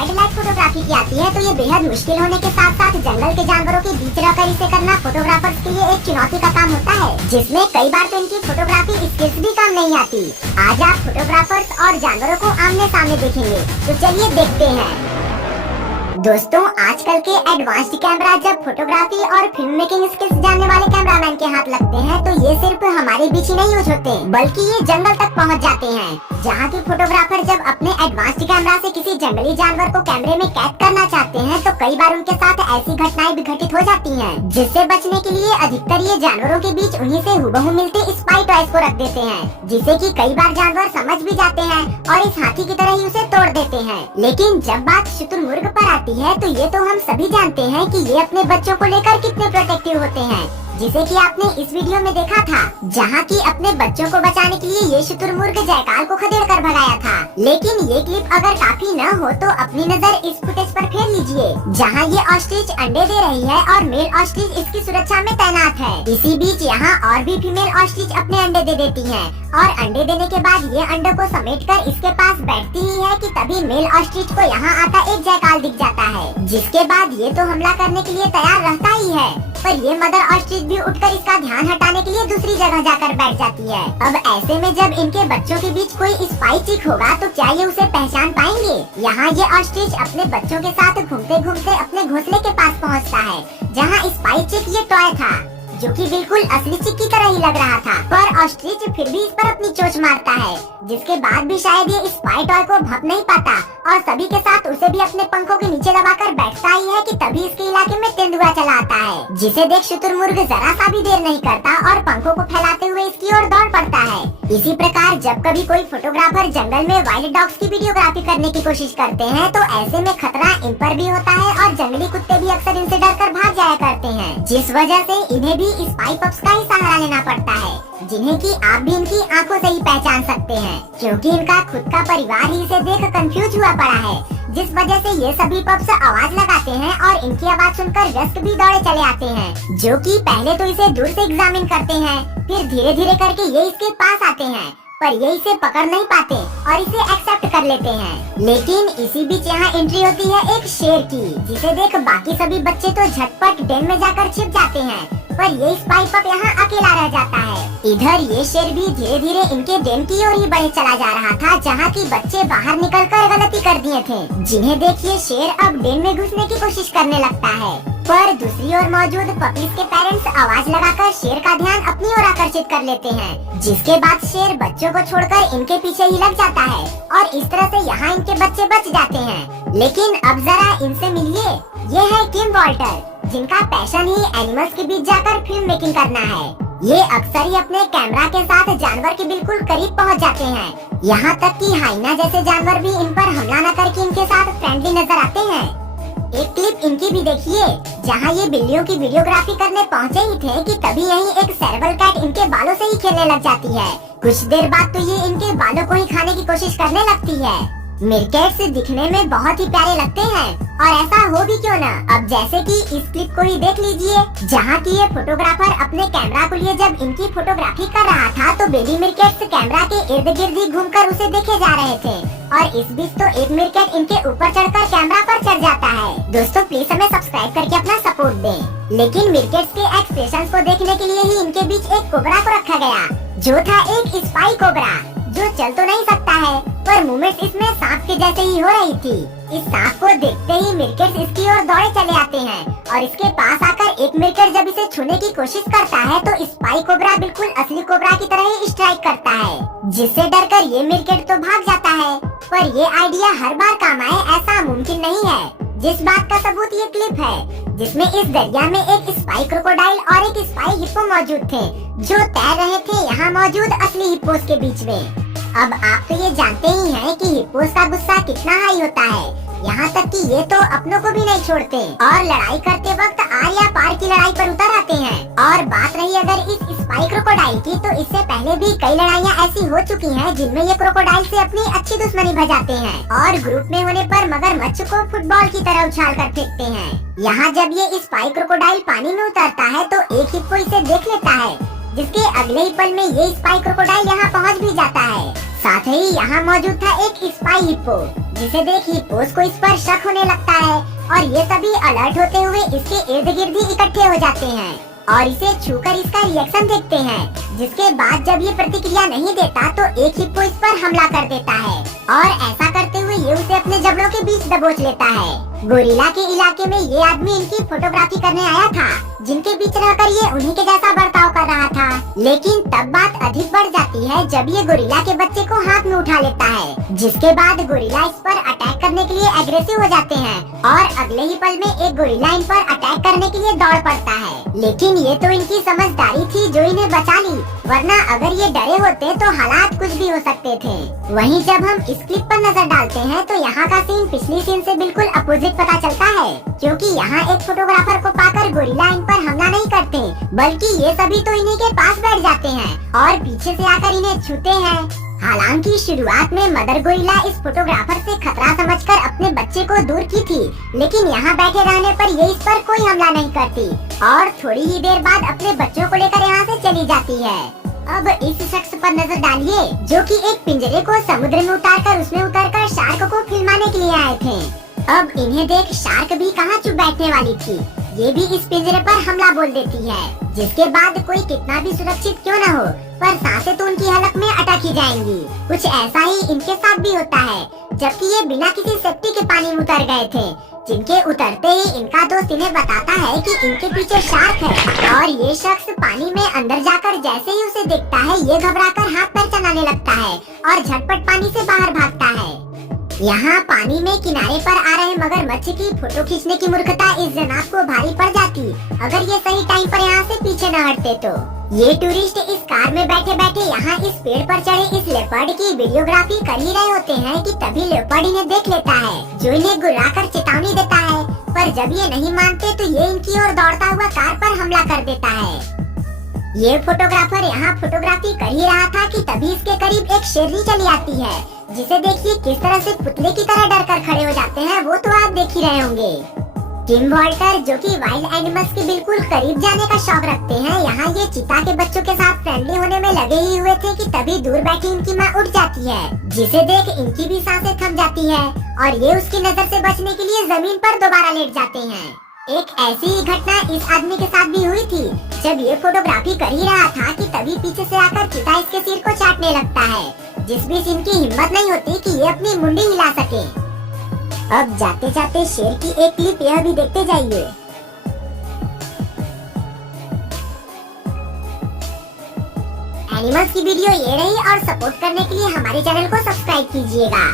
Wild life photography की आती है तो ये बेहद मुश्किल होने के साथ साथ जंगल के जानवरों के बीच रहकर इसे करना फोटोग्राफर्स के लिए एक चुनौती का काम होता है, जिसमें कई बार तो इनकी फोटोग्राफी स्किल्स भी काम नहीं आती। आज आप फोटोग्राफर्स और जानवरों को आमने सामने देखेंगे, तो चलिए देखते हैं। दोस्तों, आजकल के एडवांस्ड कैमरा जब फोटोग्राफी और फिल्म मेकिंग स्किल्स जानने वाले कैमरामैन के हाथ लगते हैं तो ये सिर्फ हमारे बीच ही नहीं यूज होते, बल्कि ये जंगल तक पहुंच जाते हैं, जहां के फोटोग्राफर जब अपने एडवांस्ड कैमरा से किसी जंगली जानवर को कैमरे में कैद करना चाहते हैं तो कई बार उनके साथ ऐसी घटनाएं भी घटित हो जाती हैं, जिससे बचने के लिए अधिकतर ये जानवरों के बीच उन्हीं से हुबहू मिलते स्पाई टॉयज को रख देते हैं, जिसे कि कई बार जानवर समझ भी जाते हैं और इस हाथी की तरह ही उसे तोड़ देते हैं। लेकिन जब बात शुतुरमुर्ग पर आती है तो ये तो हम सभी जानते हैं कि ये अपने बच्चों को लेकर कितने प्रोटेक्टिव होते हैं, जिसे कि आपने इस वीडियो में देखा था, जहां की अपने बच्चों को बचाने के लिए ये शुतुरमुर्ग जयकाल को खदेड़ कर भगाया था। लेकिन ये क्लिप अगर काफी न हो तो अपनी नजर इस फुटेज पर फेर लीजिए, जहां ये ऑस्ट्रिच अंडे दे रही है और मेल ऑस्ट्रिच इसकी सुरक्षा में तैनात है। इसी बीच यहाँ और भी फीमेल ऑस्ट्रिच अपने अंडे दे देती है और अंडे देने के बाद ये अंडों को समेटकर इसके पास बैठती ही है कि तभी मेल ऑस्ट्रिच को यहाँ आता एक जयकाल दिख जाता है, जिसके बाद ये तो हमला करने के लिए तैयार रहता ही है, पर ये मदर ऑस्ट्रिच भी उठकर इसका ध्यान हटाने के लिए दूसरी जगह जाकर बैठ जाती है। अब ऐसे में जब इनके बच्चों के बीच कोई स्पाई चिक होगा तो क्या ये उसे पहचान पाएंगे? यहाँ ये ऑस्ट्रिच अपने बच्चों के साथ घूमते घूमते अपने घोंसले के पास पहुँचता है, जहाँ स्पाई चिक ये टॉय था, जो कि बिल्कुल असली चिक की तरह ही लग रहा था, पर ऑस्ट्रिच फिर भी इस पर अपनी चोंच मारता है, जिसके बाद भी शायद ये स्पाई टॉय को भप नहीं पाता और सभी के साथ उसे भी अपने पंखों के नीचे दबाकर बैठता ही है कि तभी इसके इलाके में तेंदुआ चला आता है, जिसे देख शुतुरमुर्ग जरा सा भी देर नहीं करता और पंखों को फैलाते हुए इसकी ओर दौड़ पड़ता है। इसी प्रकार जब कभी कोई फोटोग्राफर जंगल में वाइल्ड डॉग्स की वीडियोग्राफी करने की कोशिश करते हैं तो ऐसे में खतरा इन पर भी होता है और जंगली कुत्ते भी अक्सर इनसे डरकर भाग जाया करते हैं, जिस वजह से इन्हें भी स्पाई पप्स का ही सहारा लेना पड़ता है, जिन्हें कि आप भी इनकी आंखों से ही पहचान सकते हैं, क्योंकि इनका खुद का परिवार ही इसे देख कंफ्यूज हुआ पड़ा है, जिस वजह से ये सभी पप्स आवाज लगाते हैं और इनकी आवाज सुनकर व्यस्त भी दौड़े चले आते हैं, जो कि पहले तो इसे दूर से एग्जामिन करते हैं, फिर धीरे धीरे करके ये इसके पास आते हैं, पर ये इसे पकड़ नहीं पाते और इसे एक्सेप्ट कर लेते हैं। लेकिन इसी बीच यहाँ एंट्री होती है एक शेर की, जिसे देख बाकी सभी बच्चे तो झटपट डेन में जाकर छिप जाते हैं, पर ये स्पाई पप यहाँ अकेला रह जाता है। इधर ये शेर भी धीरे धीरे इनके डेन की ओर ही बढ़े चला जा रहा था, जहाँ की बच्चे बाहर निकलकर गलती कर दिए थे, जिन्हें देखिए शेर अब डेन में घुसने की कोशिश करने लगता है, पर दूसरी ओर मौजूद पपीज के पेरेंट्स आवाज लगाकर शेर का ध्यान अपनी ओर आकर्षित कर लेते हैं, जिसके बाद शेर बच्चों को छोड़कर इनके पीछे ही लग जाता है और इस तरह से यहाँ इनके बच्चे बच जाते हैं। लेकिन अब जरा इनसे मिलिए, ये है किम वॉल्टर, जिनका पैशन ही एनिमल्स के बीच जाकर फिल्म मेकिंग करना है। ये अक्सर ही अपने कैमरा के साथ जानवर के बिल्कुल करीब पहुंच जाते हैं, यहाँ तक कि हाइना जैसे जानवर भी इन पर हमला न करके इनके साथ फ्रेंडली नजर आते हैं। एक क्लिप इनकी भी देखिए, जहाँ ये बिल्लियों की वीडियोग्राफी करने पहुँचे ही थे कि तभी यहीं एक सेरेबल कैट इनके बालों से ही खेलने लग जाती है। कुछ देर बाद तो ये इनके बालों को ही खाने की कोशिश करने लगती है। मीरकैट्स दिखने में बहुत ही प्यारे लगते हैं और ऐसा हो भी क्यों ना। अब जैसे कि इस क्लिप को ही देख लीजिए, जहाँ की ये फोटोग्राफर अपने कैमरा को लिए जब इनकी फोटोग्राफी कर रहा था तो बेबी मीरकैट्स कैमरा के इर्द गिर्द ही घूमकर उसे देखे जा रहे थे और इस बीच तो एक मीरकैट इनके ऊपर चढ़कर कैमरा पर चढ़ जाता है। दोस्तों प्लीज हमें सब्सक्राइब करके अपना सपोर्ट दें। लेकिन मीरकैट्स के एक्सप्रेशंस को देखने के लिए ही इनके बीच एक कोबरा को रखा गया, जो था एक स्पाई कोबरा, जो चल तो नहीं सकता है पर मूवमेंट इसमें सांप के जैसे ही हो रही थी। इस सांप को देखते ही मीरकैट्स इसकी ओर दौड़े चले आते हैं और इसके पास आकर एक मीरकैट जब इसे छूने की कोशिश करता है तो स्पाई कोबरा बिल्कुल असली कोबरा की तरह ही स्ट्राइक करता है, जिससे डरकर ये मीरकैट तो भाग जाता है, पर ये आइडिया हर बार काम आए ऐसा मुमकिन नहीं है। जिस बात का सबूत ये क्लिप है, जिसमें इस दरिया में एक स्पाई क्रोकोडाइल और एक स्पाई हिप्पो मौजूद थे, जो तैर रहे थे यहाँ मौजूद असली हिप्पोस के बीच में। अब आप तो ये जानते ही हैं कि हिप्पोस का गुस्सा कितना हाई होता है, यहाँ तक कि ये तो अपनों को भी नहीं छोड़ते और लड़ाई करते वक्त आर या पार की लड़ाई पर उतर आते हैं। और बात रही अगर इस स्पाई क्रोकोडाइल की, तो इससे पहले भी कई लड़ाइयाँ ऐसी हो चुकी हैं जिनमें ये क्रोकोडाइल से अपनी अच्छी दुश्मनी भजाते हैं और ग्रुप में होने पर मगरमच्छ को फुटबॉल की तरह उछाल कर फेंकते हैं। यहाँ जब ये स्पाई क्रोकोडाइल पानी में उतरता है तो एक हिप्पो इसे देख लेता है, जिसके अगले ही पल में ये स्पाई क्रोकोडाइल यहाँ पहुँच भी जाता है। साथ ही यहाँ मौजूद था एक स्पाई हिप्पो, जिसे देख हिप्पोस को इस पर शक होने लगता है और ये सभी अलर्ट होते हुए इसके इर्द गिर्द ही इकट्ठे हो जाते हैं और इसे छूकर इसका रिएक्शन देखते हैं। जिसके बाद जब ये प्रतिक्रिया नहीं देता तो एक हिप्पो इस पर हमला कर देता है और ऐसा करते हुए ये उसे अपने जबड़ों के बीच दबोच लेता है। गोरिल्ला के इलाके में ये आदमी इनकी फोटोग्राफी करने आया था, जिनके बीच रहकर ये उन्हीं के जैसा बर्ताव कर रहा था। लेकिन तब बात अधिक बढ़ जाती है जब ये गोरिल्ला के बच्चे को हाथ में उठा लेता है, जिसके बाद गोरिल्ला इस पर अटैक करने के लिए एग्रेसिव हो जाते हैं और अगले ही पल में एक गोरिल्ला इन पर अटैक करने के लिए दौड़ पड़ता है। लेकिन ये तो इनकी समझदारी थी जो इन्हें बचा ली, वरना अगर ये डरे होते तो हालात कुछ भी हो सकते थे। वहीं जब हम इस क्लिप पर नजर डालते हैं तो यहाँ का सीन पिछली सीन से बिल्कुल अपोजिट पता चलता है, क्योंकि यहाँ एक फोटोग्राफर को पाकर गोरिल्ला इन पर हमला नहीं करते, बल्कि ये सभी तो इन्हीं के पास बैठ जाते हैं और पीछे से आकर इन्हें छूते हैं। हालांकि शुरुआत में मदर गोरिल्ला इस फोटोग्राफर से खतरा समझकर अपने बच्चे को दूर की थी, लेकिन यहाँ बैठे रहने पर ये इस पर कोई हमला नहीं करती और थोड़ी ही देर बाद अपने बच्चों को लेकर यहाँ से चली जाती है। अब इस शख्स पर नजर डालिए जो कि एक पिंजरे को समुद्र में उतारकर उसमें उतरकर शार्क को फिल्माने के लिए आए थे। अब इन्हें देख शार्क भी कहाँ चुप बैठने वाली थी, ये भी इस पिंजरे पर हमला बोल देती है, जिसके बाद कोई कितना भी सुरक्षित क्यों न हो पर सांसें तो उनकी हलक में अटक ही जाएंगी। कुछ ऐसा ही इनके साथ भी होता है, जबकि ये बिना किसी सेफ्टी के पानी में उतर गए थे, जिनके उतरते ही इनका दोस्त इन्हें बताता है कि इनके पीछे शार्क है और ये शख्स पानी में अंदर जाकर जैसे ही उसे देखता है ये घबराकर हाथ पैर चलाने लगता है और झटपट पानी से बाहर भागता है। यहाँ पानी में किनारे पर आ रहे मगरमच्छ की फोटो खींचने की मूर्खता इस जनाब को भारी पड़ जाती अगर ये सही टाइम पर यहाँ से पीछे न हटते तो। ये टूरिस्ट इस कार में बैठे बैठे यहाँ इस पेड़ पर चढ़े इस लेपर्ड की वीडियोग्राफी कर ही रहे होते हैं कि तभी लेपर्ड इन्हें देख लेता है, जो इन्हें गुर्राकर चेतावनी देता है, पर जब ये नहीं मानते तो ये इनकी ओर दौड़ता हुआ कार पर हमला कर देता है। ये फोटोग्राफर यहाँ फोटोग्राफी कर ही रहा था कि तभी इसके करीब एक शेरनी चली आती है, जिसे देखिए किस तरह से पुतले की तरह डर कर खड़े हो जाते हैं, वो तो आप देख ही रहे होंगे। टिम वॉल्टर जो कि वाइल्ड एनिमल्स के बिल्कुल करीब जाने का शौक रखते हैं, यहाँ ये चीता के बच्चों के साथ फ्रेंडली होने में लगे ही हुए थे कि तभी दूर बैठी इनकी माँ उठ जाती है, जिसे देख इनकी भी सांसें थम जाती है और ये उसकी नजर से बचने के लिए जमीन पर दोबारा लेट जाते हैं। एक ऐसी ही घटना इस आदमी के साथ भी हुई थी जब ये फोटोग्राफी कर ही रहा था कि तभी पीछे से आकर चीता इसके सिर को चाटने लगता है, जिस बीच इनकी हिम्मत नहीं होती कि ये अपनी मुंडी हिला सके। अब जाते जाते शेर की एक क्लिप यह भी देखते जाइए। एनिमल्स की वीडियो ये रही और सपोर्ट करने के लिए हमारे चैनल को सब्सक्राइब कीजिएगा।